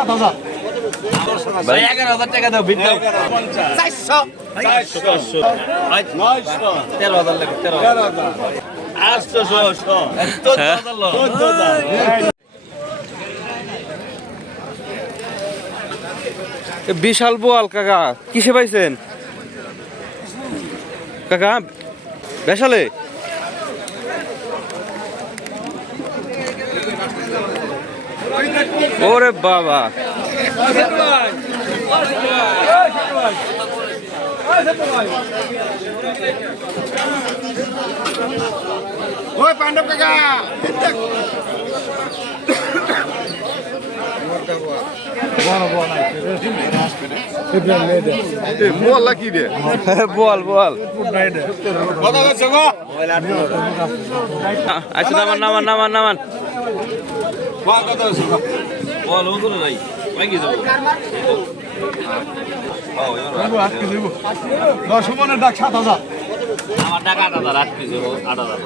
সাত হাজার। এগারো হাজার টাকা দাও ভিড় চারশো চারশো। তেরো হাজার লাগবে তেরো তেরো হাজার। আটশোশো চোদ্দ হাজার লো চোদ্দ হাজার বিশাল বোয়াল কাকা। কিসে পাইছেন? কাকা বেশালে ওরে বাবা। ওই পাণ্ডব কাকা। কি রে? করছ গো? আচ্ছা নামান নামান নামান নামান। দশ মনের ডাক সাত হাজার। আমার টাকা আট হাজার আট কেজি আট হাজার।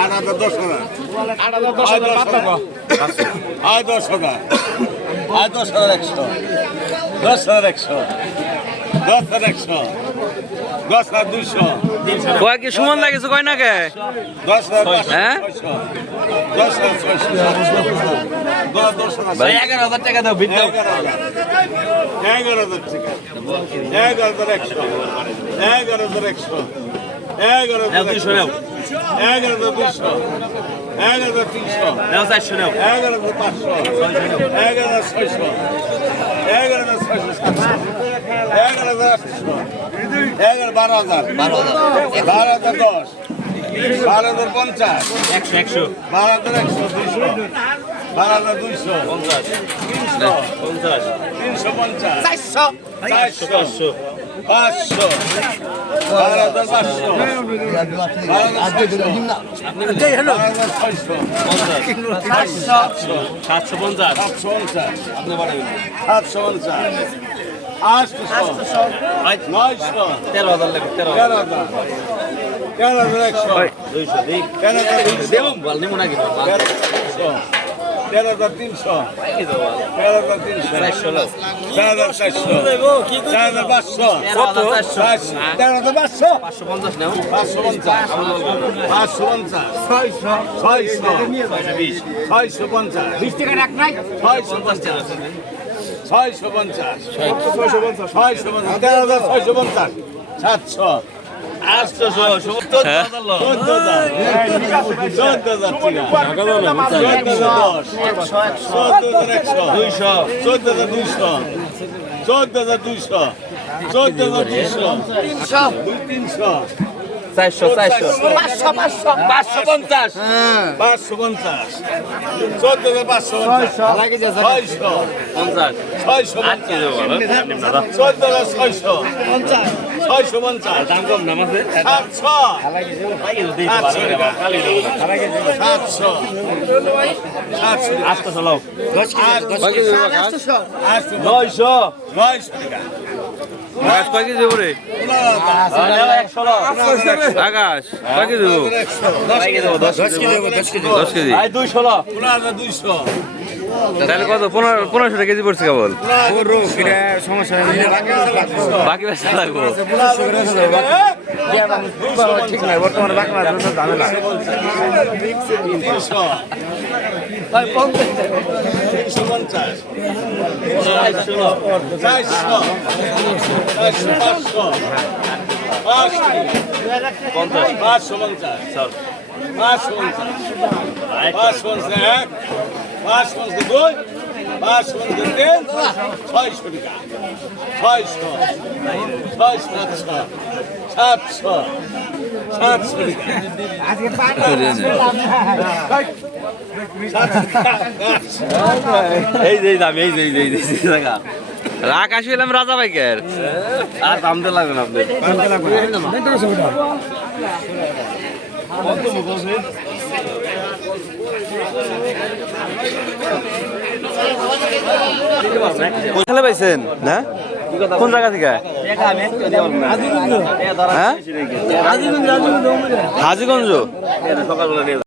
আট হাজার দশ হাজার। আট হাজার দশ হাজার আয় দশ হাজার। আয় দশ হাজার একশো। দশ হাজার একশো। দশ হাজার একশো। কয় কি সুমন লাগেছে কয় না কে দশ হ্যাঁ? দশ দশ দশ এগারো হাজার টাকা দাও দাও এগারো হাজার টাকা এগারো হাজার একশো এগারো হাজার একশো এগারো হাজার নাও এগারো হাজার দুইশো এগারো হাজার তিনশো এগারো হাজার পাঁচশো এগারো হাজার ছয়শো এগারো হাজার ছয়শো সাতশো এগারো বারো হাজার বারো হাজার দশ বারো হাজার পঞ্চাশ একশো একশো বারো হাজার একশো দুইশো বারো হাজার দুইশো পঞ্চাশ তিনশো পঞ্চাশ তিনশো পঞ্চাশ চারশো চারশো পাঁচশো পাঁচশো বারো হাজার পাঁচশো বারো হাজার ছয়শো সাতশো। পঞ্চাশ সাতশো পঞ্চাশ সাতশো। পঞ্চাশ তেরো হাজার লাগবে তেরো হাজার তেরো হাজার তিনশো তেরো হাজার তিনশো তেরো হাজার চারশো তেরো হাজার পাঁচশো তেরো হাজার পাঁচশো পাঁচশো পঞ্চাশ নাও পাঁচশো পঞ্চাশ পাঁচশো পঞ্চাশ ছয়শো ছয়শো ছয়শো পঞ্চাশ বিশ টাকা রাখ নাই ছয়শো পঞ্চাশ ছয়শো পঞ্চাশ। ছয়শো পঞ্চাশ। তেরো হাজার ছয়শো পঞ্চাশ। সাতশো। চোদ্দ হাজার। দুইশো। চোদ্দ হাজার দুইশো। তিনশো। চারশো চারশো। পাঁচশো পাঁচশো পাঁচশো। পঞ্চাশ। পাঁচশো পঞ্চাশ। চোদ্দ হাজার পাঁচশো ছয়শো। পঞ্চাশ। ছয়শো চোদ্দ ছয়শো। পঞ্চাশ। ছয়শো পঞ্চাশ। দাম কম নাম আছে? সাতশো। সাতশো। সাতশো। আটশো আকাশ? নয়শো। নয়শো টাকা। আকাশ কেজি দেবো রে? আকাশ কেজি দেবো দশ কেজি তাহলে কত? পনেরো পনেরোশো টাকা কেজি পড়ছে কেবল? বাকি বেচা লাগবো। ঠিক নাই বর্তমানে তিনশো তিনশো পঞ্চাশ চারশো চারশো পাঁচশো পাঁচশো পঞ্চাশ পাঁচশো পঞ্চাশ পাঁচশো পঞ্চাশ পাঁচশো পঞ্চাশ এক পাঁচশো পঞ্চাশ দুই পাঁচশো পঞ্চাশ তিন ছয়শো টাকা ছয়শো ছয়শো সাতশো সাতশো সাতশো টাকা এই যে দাম এই যে এই যে এই যে টাকা এলাম রাজা বাইকের আর দাম দিতে লাগবে না আপনি কোথায় পাইছেন? না? কোন জায়গা থেকে? হ্যাঁ? হাজিগঞ্জ সকালবেলা নিয়ে